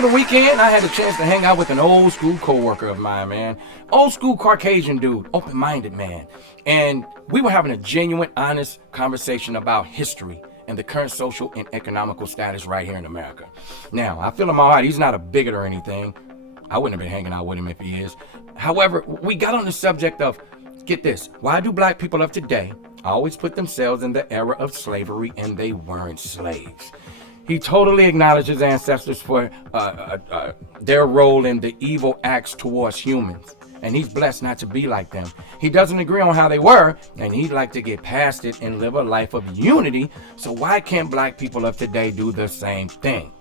over the weekend, I had a chance to hang out with an old school coworker of mine, man. Old school Caucasian dude, open-minded man. And we were having a genuine, honest conversation about history and the current social and economical status right here in America. Now, I feel in my heart, he's not a bigot or anything. I wouldn't have been hanging out with him if he is. However, we got on the subject of, get this, why do black people of today always put themselves in the era of slavery and they weren't slaves? He totally acknowledged his ancestors for their role in the evil acts towards humans. And he's blessed not to be like them. He doesn't agree on how they were, and he'd like to get past it and live a life of unity. So why can't black people of today do the same thing?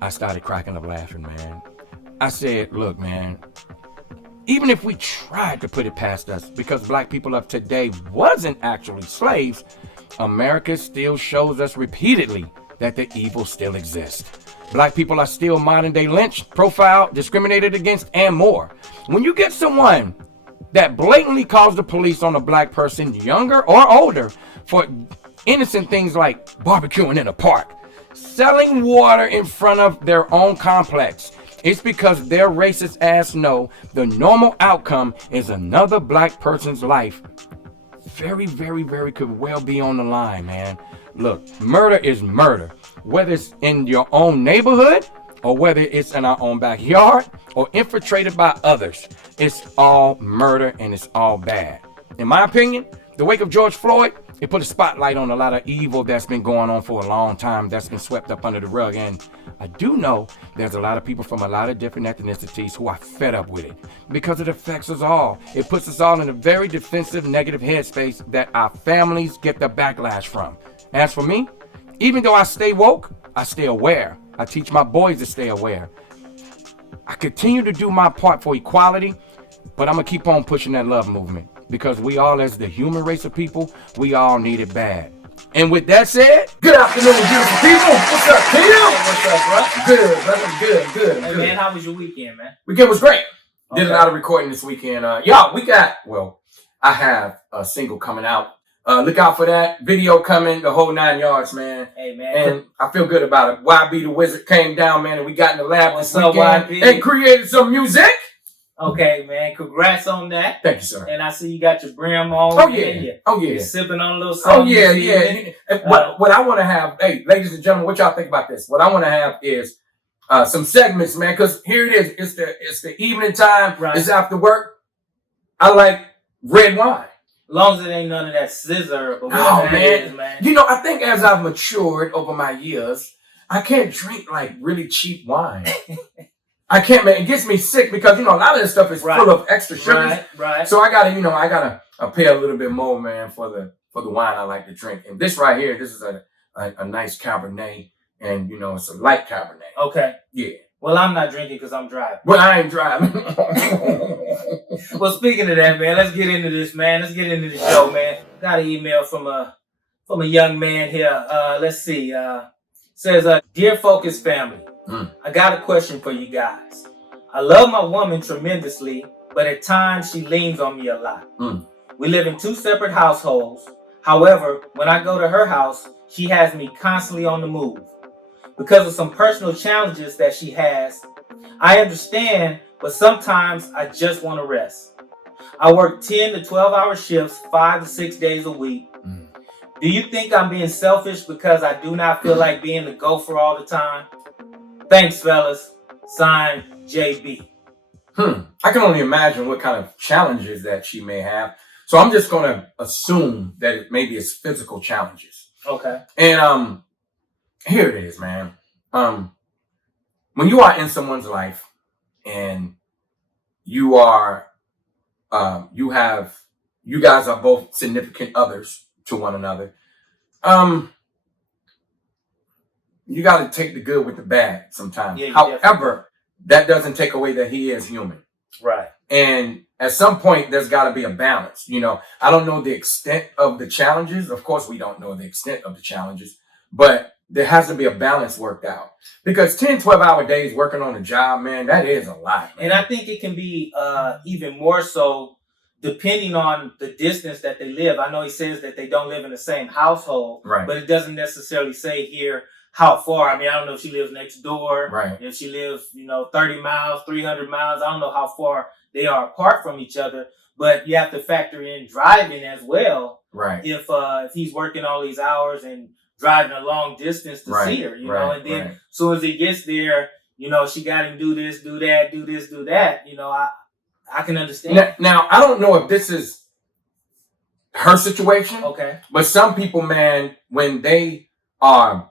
I started cracking up laughing, man. I said, look, man, even if we tried to put it past us because black people of today wasn't actually slaves, America still shows us repeatedly that the evil still exists. Black people are still modern day lynched, profiled, discriminated against, and more. When you get someone that blatantly calls the police on a black person, younger or older, for innocent things like barbecuing in a park, selling water in front of their own complex, it's because their racist ass know the normal outcome is another black person's life. Very, very, very could well be on the line, man. Look, murder is murder. Whether it's in your own neighborhood or whether it's in our own backyard or infiltrated by others, it's all murder and it's all bad. In my opinion, the wake of George Floyd, it put a spotlight on a lot of evil that's been going on for a long time that's been swept up under the rug. And I do know there's a lot of people from a lot of different ethnicities who are fed up with it because it affects us all. It puts us all in a very defensive, negative headspace that our families get the backlash from. As for me, even though I stay woke, I stay aware. I teach my boys to stay aware. I continue to do my part for equality, but I'm going to keep on pushing that love movement because we all, as the human race of people, we all need it bad. And with that said, good afternoon, beautiful people. What's up, Kim? What's up, bro? Good, brother. Good. Hey, man, how was your weekend, man? Weekend was great. Okay. Did a lot of recording this weekend. I have a single coming out. Look out for that video coming, the whole 9 yards, man. Hey, man. And I feel good about it. YB the Wizard came down, man, and we got in the lab What's this up, weekend YB? and created some music. Okay, man. Congrats on that. Thank you, sir. And I see you got your brim on. Oh, yeah. You're sipping on a little something. Oh, yeah. And what I want to have, hey, ladies and gentlemen, what y'all think about this? What I want to have is some segments, man, because here it is. It's the evening time. Right. It's after work. I like red wine. As long as it ain't none of that scissor. But man. You know, I think as I've matured over my years, I can't drink like really cheap wine. I can't, man. It gets me sick because, you know, a lot of this stuff is full of extra sugars. Right. So I gotta pay a little bit more, man, for the wine I like to drink. And this right here, this is a nice Cabernet, and you know, it's a light Cabernet. Okay. Yeah. Well, I'm not drinking because I'm driving. But I ain't driving. Well, speaking of that, man, let's get into this, man. Let's get into the show, man. Got an email from a young man here. Let's see. Says, Dear Fokus family, I got a question for you guys. I love my woman tremendously, but at times she leans on me a lot. We live in 2 separate households. However, when I go to her house, she has me constantly on the move. Because of some personal challenges that she has, I understand, but sometimes I just want to rest. I work 10 to 12-hour shifts, 5 to 6 days a week. Do you think I'm being selfish because I do not feel like being the gopher all the time? Thanks, fellas. Signed, JB. I can only imagine what kind of challenges that she may have. So I'm just going to assume that it maybe it's physical challenges. Okay. And here it is, man. When you are in someone's life and you are, you guys are both significant others to one another. You got to take the good with the bad sometimes. Yeah, however, that doesn't take away that he is human. Right. And at some point, there's got to be a balance. You know, I don't know the extent of the challenges. Of course, we don't know the extent of the challenges, but there has to be a balance worked out because 10, 12-hour days working on a job, man, that is a lot. Man. And I think it can be even more so depending on the distance that they live. I know he says that they don't live in the same household, right, but it doesn't necessarily say here how far. I mean, I don't know if she lives next door. Right. If she lives, 30 miles, 300 miles. I don't know how far they are apart from each other. But you have to factor in driving as well. Right. If he's working all these hours and driving a long distance to see her, and then as soon as he gets there, she got him do this, do that, do this, do that. I can understand. Now, I don't know if this is her situation. Okay. But some people, man, when they are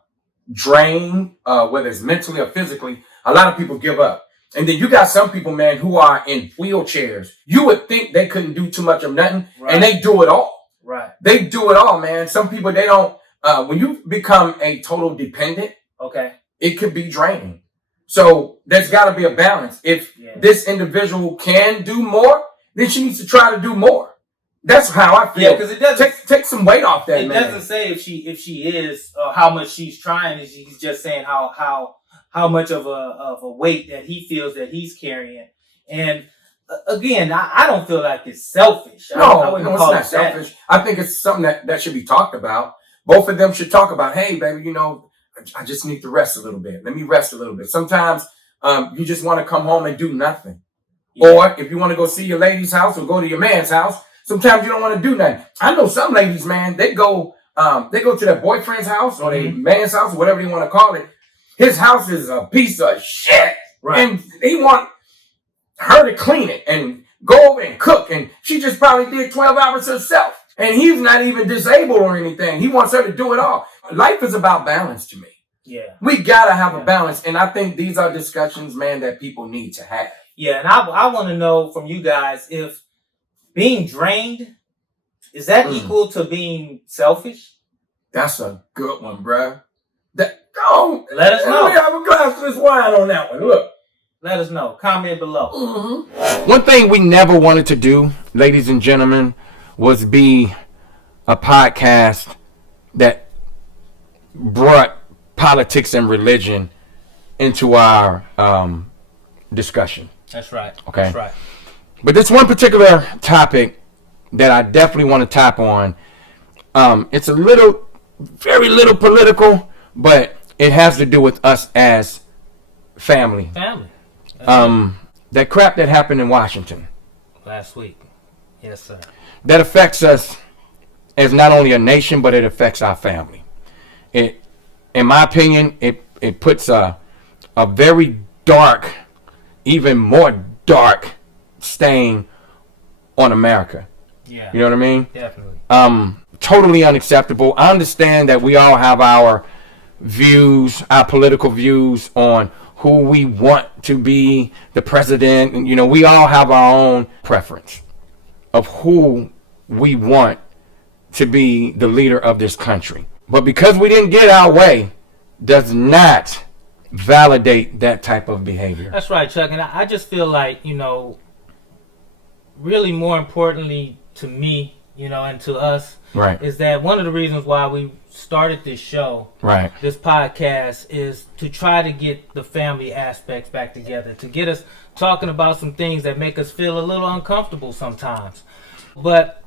drained, whether it's mentally or physically, a lot of people give up. And then you got some people, man, who are in wheelchairs. You would think they couldn't do too much of nothing, and they do it all. Right. They do it all, man. Some people, they don't. When you become a total dependent, it could be draining. So there's got to be a balance. If this individual can do more, then she needs to try to do more. That's how I feel. Yeah, because it doesn't take some weight off that. It man. doesn't say if she is how much she's trying. He's just saying how much of a weight that he feels that he's carrying. And again, I don't feel like it's selfish. No, it's not selfish. I think it's something that should be talked about. Both of them should talk about, hey, baby, I just need to rest a little bit. Let me rest a little bit. Sometimes you just want to come home and do nothing. Yeah. Or if you want to go see your lady's house or go to your man's house, sometimes you don't want to do nothing. I know some ladies, man, they go to their boyfriend's house or their man's house, or whatever you want to call it. His house is a piece of shit. Right. And he want her to clean it and go over and cook. And she just probably did 12 hours herself. And he's not even disabled or anything. He wants her to do it all. Life is about balance to me. Yeah. We got to have a balance. And I think these are discussions, man, that people need to have. Yeah. And I want to know from you guys if being drained, is that equal to being selfish? That's a good one, bruh. Let us know. Let me have a glass of this wine on that one. Look. Let us know. Comment below. Mm-hmm. One thing we never wanted to do, ladies and gentlemen, was be a podcast that brought politics and religion into our discussion. That's right. Okay. That's right. But this one particular topic that I definitely want to tap on, it's very little political, but it has to do with us as family. That crap that happened in Washington last week. Yes, sir. That affects us as not only a nation, but it affects our family. In my opinion, it puts a very dark, even more dark stain on America. Yeah. You know what I mean? Definitely. Totally unacceptable. I understand that we all have our views, our political views on who we want to be the president. And, we all have our own preference of who we want to be the leader of this country. But because we didn't get our way, does not validate that type of behavior. That's right, Chuck. And I just feel like, really more importantly to me, and to us, right, is that one of the reasons why we started this show, right, this podcast, is to try to get the family aspects back together, to get us talking about some things that make us feel a little uncomfortable sometimes. But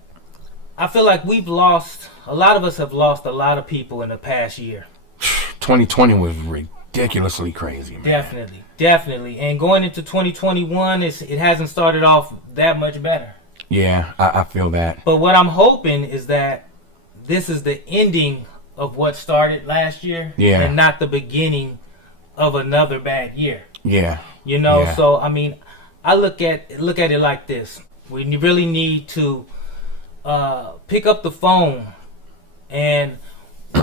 I feel like a lot of us have lost a lot of people in the past year. 2020 was ridiculously crazy, man. Definitely. And going into 2021, it hasn't started off that much better. Yeah, I feel that. But what I'm hoping is that this is the ending of what started last year, and not the beginning of another bad year. Yeah. So I mean, I look at it like this. We really need to pick up the phone, and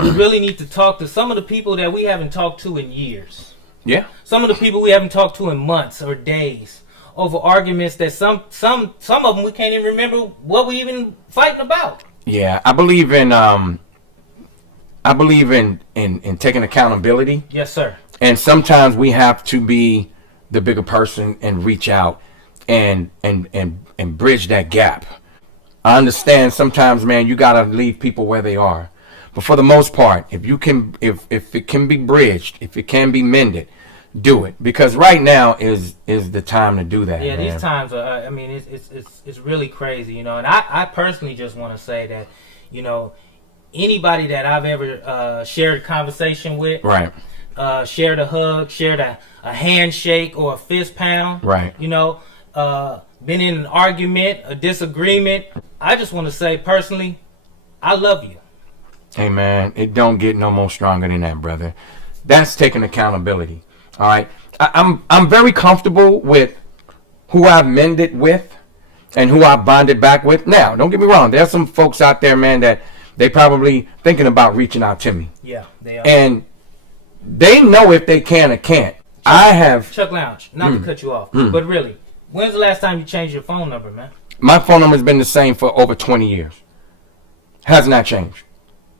we really need to talk to some of the people that we haven't talked to in years. Yeah. Some of the people we haven't talked to in months or days over arguments that some of them we can't even remember what we even fighting about. Yeah, I believe in taking accountability. Yes, sir. And sometimes we have to be the bigger person and reach out and bridge that gap. I understand sometimes, man, you gotta leave people where they are. But for the most part, if it can be bridged, if it can be mended, do it. Because right now is the time to do that. Yeah, man. These times are. it's really crazy, And I personally just want to say that, anybody that I've ever shared a conversation with, Right. Shared a hug, shared a handshake or a fist pound, Right. you know, been in an argument, a disagreement. I just want to say personally, I love you. Hey man, it don't get no more stronger than that, brother. That's taking accountability. All right. I'm very comfortable with who I've mended with and who I bonded back with. Now, don't get me wrong. There's some folks out there, man, that they probably thinking about reaching out to me. Yeah, they are. And they know if they can or can't. I have Chuck Lounge, not to cut you off, but really, when's the last time you changed your phone number, man? my phone number has been the same for over 20 years. Has not changed.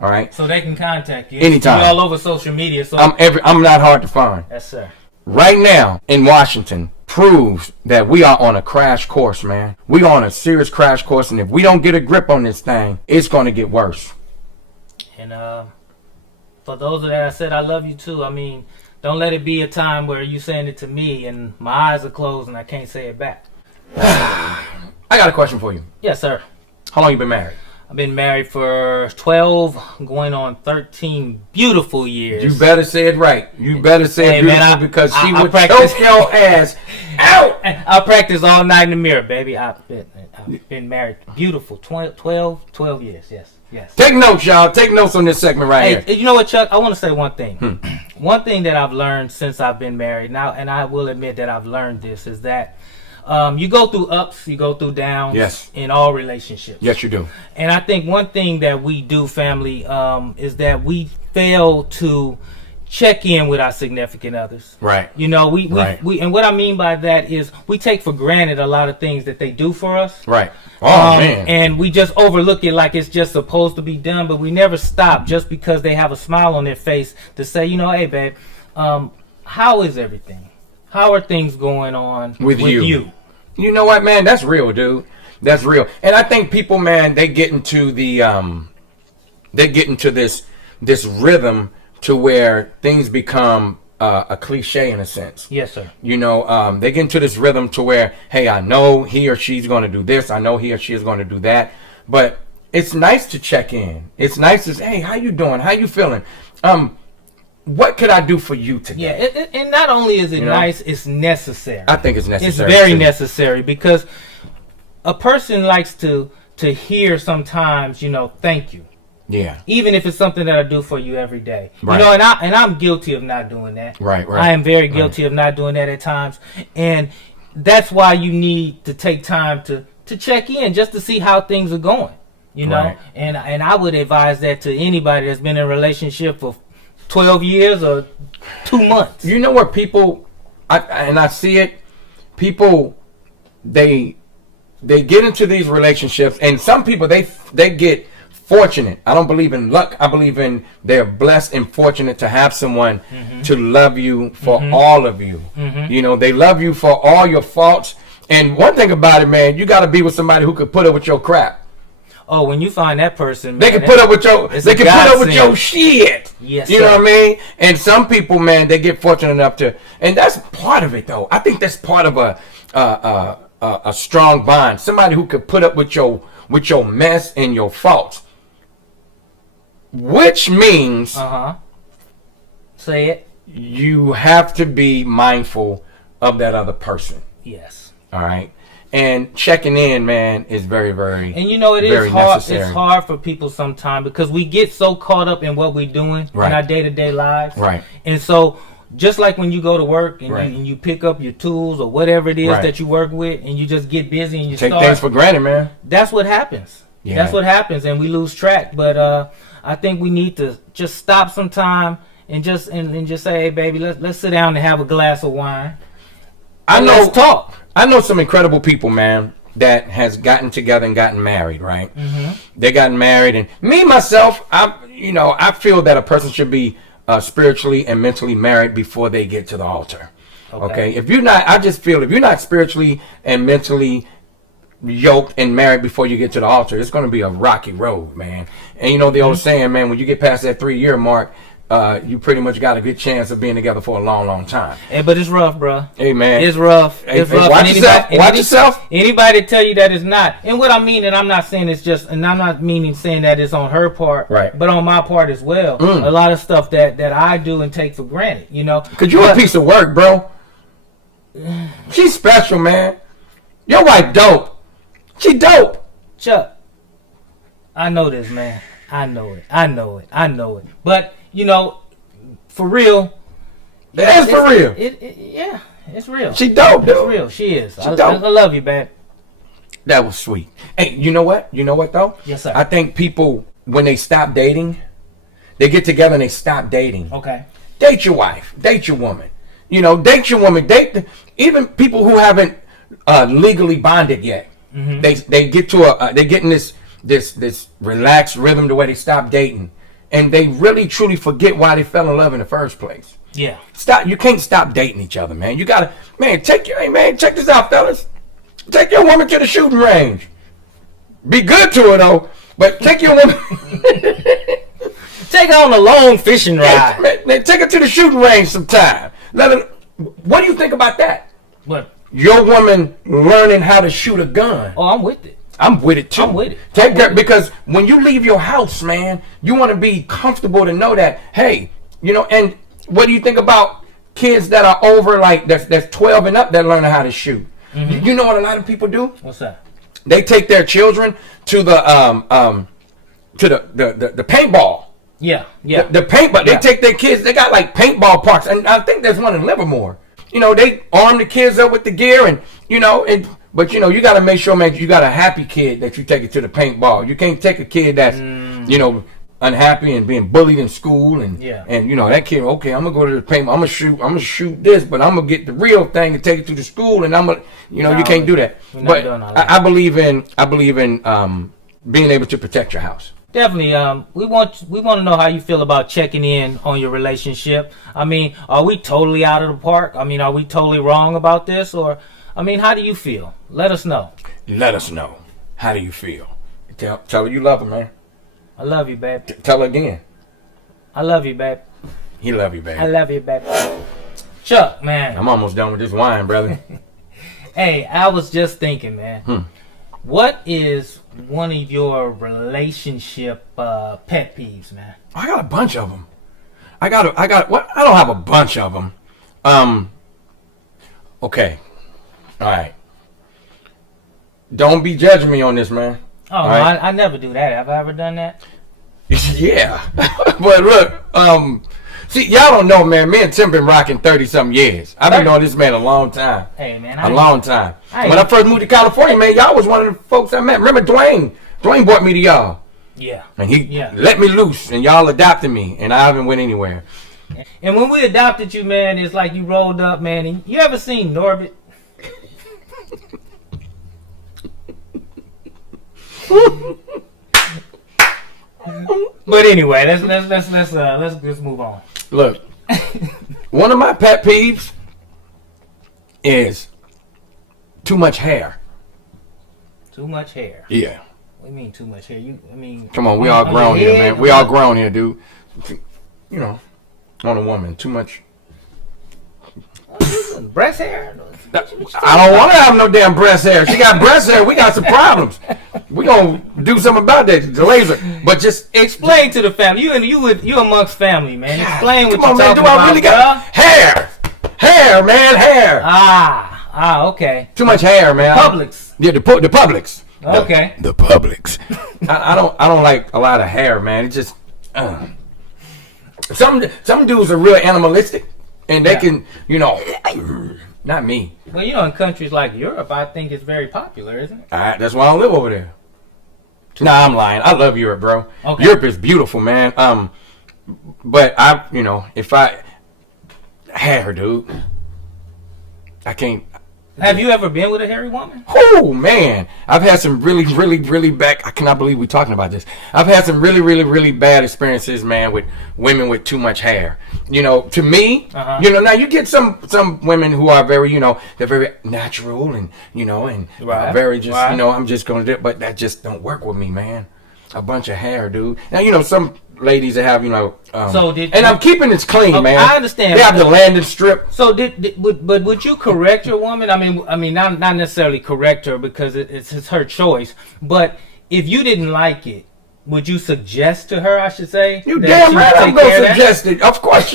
All right. So they can contact you Anytime. You're all over social media. So I'm not hard to find. yes, sir. Right now in Washington proves that we are on a crash course, man. We are on a serious crash course, and if we don't get a grip on this thing, it's going to get worse. And for those that I said I love you too, I mean, don't let it be a time where you saying it to me and my eyes are closed and I can't say it back. I got a question for you. Yes, sir. How long you been married? I've been married for 12, going on 13 beautiful years. You better say it right. You better say Hey, it beautiful, man, because she I would practice. choke your ass out. I practice all night in the mirror, baby. I've been married beautiful 12 years. Yes. Take notes, y'all. Take notes on this segment right Hey, you know what, Chuck? I want to say one thing. One thing that I've learned since I've been married now, and I will admit that I've learned this, is that you go through ups, you go through downs. Yes. In all relationships. Yes, you do. And I think one thing that we do, family, is that we fail to check in with our significant others. Right. You know, we Right. and what I mean by that is we take for granted a lot of things that they do for us. Right. Oh, man. And we just overlook it like it's just supposed to be done, but we never stop just because they have a smile on their face to say, you know, hey, babe, how is everything? How are things going on With you? You know what, man? That's real, dude. That's real. And I think people, man, they get into this rhythm to where things become a cliche in a sense. Yes, sir. You know, they get into this rhythm to where, hey, I know he or she's going to do this. I know he or she is going to do that. But it's nice to check in. It's nice to say, hey, how you doing? How you feeling? What could I do for you today? Yeah, and not only is it You know? nice, it's necessary. I think it's necessary. It's very too. necessary because a person likes to hear sometimes, you know, thank you. Yeah. Even if it's something that I do for you every day. Right. You know, and I'm guilty of not doing that. Right. I am very guilty of not doing that at times. And that's why you need to take time to check in just to see how things are going. You know? Right. And I would advise that to anybody that's been in a relationship for 12 years or 2 months. You know what people, I see it, people, they get into these relationships, and some people, they get fortunate. I don't believe in luck. I believe in they're blessed and fortunate to have someone to love you for all of you. You know, they love you for all your faults. And one thing about it, man, you got to be with somebody who could put up with your crap. Oh, when you find that person, They man, can put up with your. They can put up with your shit. Yes, you sir. know what I mean. And some people, man, they get fortunate enough to, and that's part of it, though. I think that's part of a strong bond. Somebody who could put up with your mess and your faults, which means say it. you have to be mindful of that other person. Yes. All right. And checking in, man, is very, very, and you know, it very is hard. necessary. It's hard for people sometimes because we get so caught up in what we're doing in our day-to-day lives. Right. And so, just like when you go to work and, Right. you pick up your tools or whatever it is Right. that you work with, and you just get busy and you Take start. things for granted, man. That's what happens. Yeah. That's what happens, and we lose track. But I think we need to just stop sometime and just say, "Hey, baby, let's sit down and have a glass of wine. Let's talk." I know some incredible people, man, that has gotten together and gotten married, right? They gotten married, and me myself, I feel that a person should be spiritually and mentally married before they get to the altar. Okay. If you're not, I just feel if you're not spiritually and mentally yoked and married before you get to the altar, it's going to be a rocky road, man. And you know the old saying, man, when you get past that 3-year mark, you pretty much got a good chance of being together for a long, long time. Hey, but it's rough, bro. Hey, man. It's rough. It's rough. Watch yourself. Anybody tell you that it's not. And what I mean, and I'm not saying it's just, and I'm not meaning saying that it's on her part, right, but on my part as well. A lot of stuff that I do and take for granted, you know. Because you're a piece of work, bro. She's special, man. Your wife dope. She dope. Chuck, I know this, man. I know it. But, you know, for real. That's for real. Yeah, it's real. She dope, dude. It's real. She is. I dope. love you, babe. That was sweet. Hey, you know what? You know what, though? Yes, sir. I think people, when they stop dating, they get together and they stop dating. Okay. Date your wife. Date your woman. You know, date your woman. Even people who haven't legally bonded yet. Mm-hmm. They get to they get in this relaxed rhythm to where they stop dating, and they really truly forget why they fell in love in the first place. Yeah. Stop. You can't stop dating each other, man. You gotta, man. Check this out, fellas. Take your woman to the shooting range. Be good to her though, but take your woman. Take her on a long fishing ride. Man, take her to the shooting range sometime. Let her. What do you think about that? What? Your woman learning how to shoot a gun. Oh, I'm with it. I'm with it too. I'm with it. Take her, because when you leave your house, man, you want to be comfortable to know that, hey, you know. And what do you think about kids that are over, like that's 12 and up, that learning how to shoot? Mm-hmm. You know what a lot of people do? What's that? They take their children to the paintball. Yeah. The paintball. They take their kids. They got like paintball parks, and I think there's one in Livermore. You know, they arm the kids up with the gear, and you know, but you know, you got to make sure, man, you got a happy kid that you take it to the paintball. You can't take a kid that's, you know, unhappy and being bullied in school, and you know, that kid, okay, I'm gonna go to the paintball. I'm gonna shoot this, but I'm gonna get the real thing and take it to the school, and I'm gonna, you know, you can't do that. But I believe in being able to protect your house. Definitely. We want to know how you feel about checking in on your relationship. I mean, are we totally out of the park? I mean, are we totally wrong about this? Or, I mean, how do you feel? Let us know. Let us know. How do you feel? Tell her you love her, man. I love you, babe. Tell her again. I love you, babe. He love you, babe. I love you, babe. Chuck, man. I'm almost done with this wine, brother. Hey, I was just thinking, man. What is one of your relationship pet peeves, man? I got a bunch of them. I got what? I don't have a bunch of them. Okay. All right. Don't be judging me on this, man. Oh, right? I never do that. Have I ever done that? Yeah. But look, see, y'all don't know, man. Me and Tim been rocking 30-something years. I've been knowing this man a long time. Hey, man. A long time. When I first moved to California, man, y'all was one of the folks I met. Remember Dwayne? Dwayne brought me to y'all. Yeah. And he let me loose, and y'all adopted me, and I haven't went anywhere. And when we adopted you, man, it's like you rolled up, man. And you ever seen Norbit? But anyway, let's just move on. Look, one of my pet peeves is too much hair. Too much hair. Yeah. What do you mean too much hair? Come on, we all grown here, man. We all grown here, dude. You know, on a woman, too much. Breast hair? I don't want to have no damn breast hair. She got breast hair. We got some problems. We gonna do something about that. The laser, but just explain to the family. You amongst family, man. Explain what you're talking about. Do I really got hair? Hair, man, hair. Okay. Too much hair, man. Publix. Yeah, the Publix. Okay. The Publix. I don't like a lot of hair, man. It just some dudes are real animalistic, and they can, you know. Not me. Well, you know, in countries like Europe, I think it's very popular, isn't it? That's why I don't live over there. Nah, I'm lying. I love Europe, bro. Okay. Europe is beautiful, man. But hair, dude. I can't. Have you ever been with a hairy woman? Oh, man. I've had some really, really, really bad. I cannot believe we're talking about this. I've had some really, really, really bad experiences, man, with women with too much hair. You know, to me, you know, now you get some women who are very, you know, they're very natural and, you know, and very just, you know, I'm just going to do it. But that just don't work with me, man. a bunch of hair, dude. Now, you know, some ladies that have, you know, and I'm keeping this clean, man. I understand. They have the landing strip. So but would you correct your woman? I mean, not necessarily correct her because it's her choice. But if you didn't like it, would you suggest to her? I should say. You damn right, I'm gonna suggest it. Of course,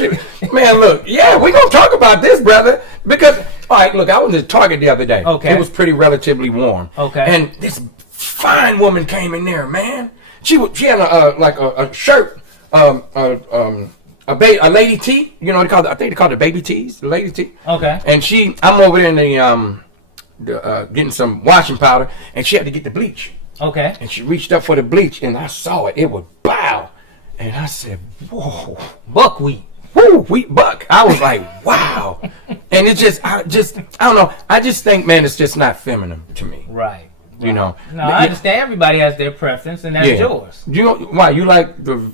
man. Look, yeah, we gonna talk about this, brother. Because all right, look, I was at Target the other day. Okay. It was pretty relatively warm. Okay. And this fine woman came in there, man. She had a shirt, a lady tee. You know, I think they call it baby tees, the lady tee. Okay. And I'm over there in the getting some washing powder, and she had to get the bleach. Okay. And she reached up for the bleach, and I saw it. It was bow, and I said, "Whoa, buckwheat, woo, wheat buck." I was like, "Wow," and I don't know. I just think, man, it's just not feminine to me. Right. You know. No, I understand. Everybody has their preference, and that's yours. Do you know why you like the?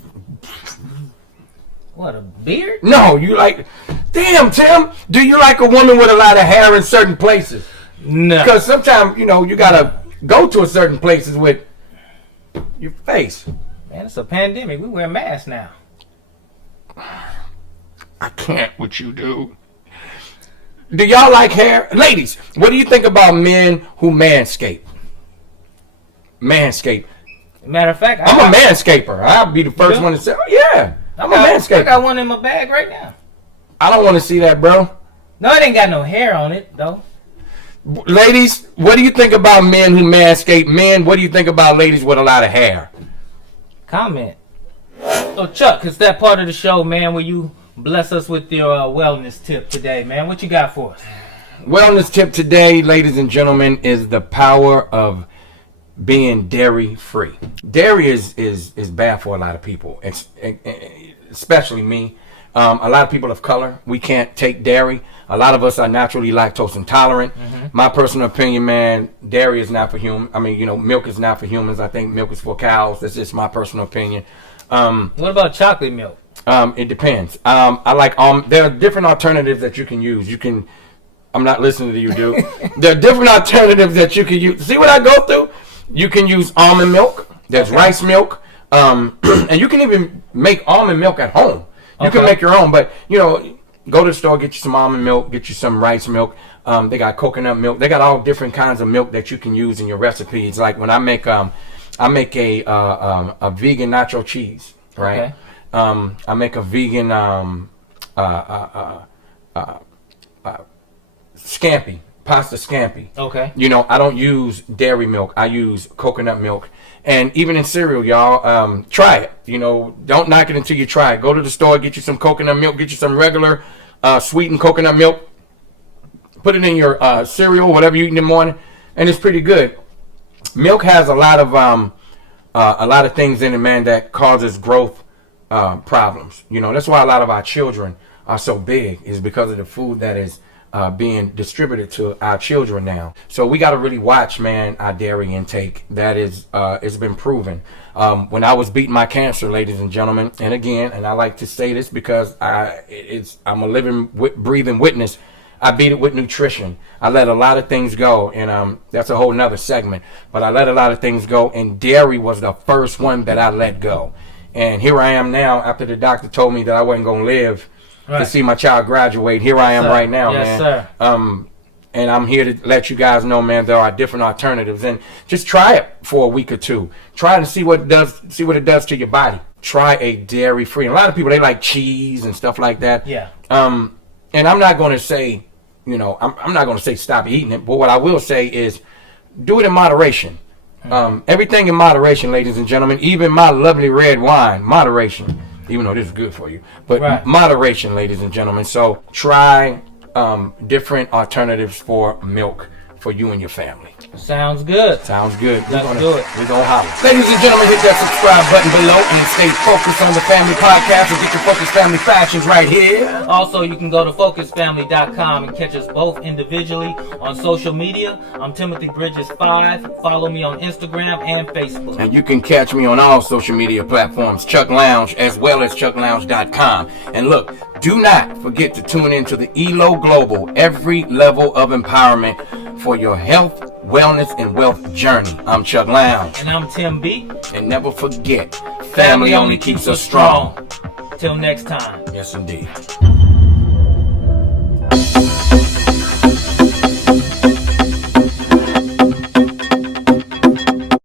What, a beard? No, you like. Damn, Tim. Do you like a woman with a lot of hair in certain places? No. Because sometimes you know you gotta go to a certain places with your face. Man, it's a pandemic. We wear masks now. I can't with you, dude. Do y'all like hair? Ladies, what do you think about men who manscape? Manscape. Matter of fact, I'm a manscaper. I'll be the first one to say, oh, yeah, I'm a manscaper. I got one in my bag right now. I don't want to see that, bro. No, it ain't got no hair on it, though. Ladies, what do you think about men who manscape? Men, what do you think about ladies with a lot of hair? Comment. So, Chuck, it's that part of the show, man, where you bless us with your wellness tip today, man. What you got for us? Wellness tip today, ladies and gentlemen, is the power of being dairy free. Dairy is bad for a lot of people, especially me. A lot of people of color, we can't take dairy. A lot of us are naturally lactose intolerant. Mm-hmm. My personal opinion, man, dairy is not for humans. I mean, you know, milk is not for humans. I think milk is for cows. That's just my personal opinion. What about chocolate milk? It depends. I like there are different alternatives that you can use. I'm not listening to you, dude. There are different alternatives that you can use. See what I go through? You can use almond milk. There's rice milk. And you can even make almond milk at home. You can make your own, but you know, go to the store, get you some almond milk, get you some rice milk. They got coconut milk. They got all different kinds of milk that you can use in your recipes. Like when I make a vegan nacho cheese, right? Okay. I make a vegan scampi, pasta scampi. Okay. You know, I don't use dairy milk. I use coconut milk. And even in cereal, y'all, try it. You know, don't knock it until you try it. Go to the store, get you some coconut milk, get you some regular sweetened coconut milk. Put it in your cereal, whatever you eat in the morning, and it's pretty good. Milk has a lot of things in it, man, that causes growth problems. You know, that's why a lot of our children are so big, is because of the food that is being distributed to our children now. So we got to really watch, man, our dairy intake. That is, it's been proven. When I was beating my cancer, ladies and gentlemen, and again, and I like to say this because I'm a living, breathing witness. I beat it with nutrition. I let a lot of things go, and that's a whole nother segment. But I let a lot of things go, and dairy was the first one that I let go. And here I am now, after the doctor told me that I wasn't going to live to see my child graduate. Here I am right now, man. Sir. And I'm here to let you guys know, man, there are different alternatives. And just try it for a week or two. Try to see what it does. See what it does to your body. Try a dairy-free. And a lot of people, they like cheese and stuff like that. Yeah. And I'm not going to say, you know, I'm not going to say stop eating it. But what I will say is do it in moderation. Everything in moderation, ladies and gentlemen. Even my lovely red wine, moderation. Even though this is good for you, but moderation, ladies and gentlemen. So try different alternatives for milk for you and your family. Sounds good. Sounds good. Let's do it. We're gonna holler. Ladies and gentlemen, hit that subscribe button below and stay focused on the Family Podcast and get your Focus Family Fashions right here. Also, you can go to focusfamily.com and catch us both individually on social media. I'm Timothy Bridges 5. Follow me on Instagram and Facebook. And you can catch me on all social media platforms, Chuck Lounge, as well as chucklounge.com. And look, do not forget to tune in to the ELO Global, every level of empowerment for your health, wellness and wealth journey. I'm Chuck Lounge. And I'm Tim B. And never forget, family only keeps us strong. Till next time. Yes, indeed.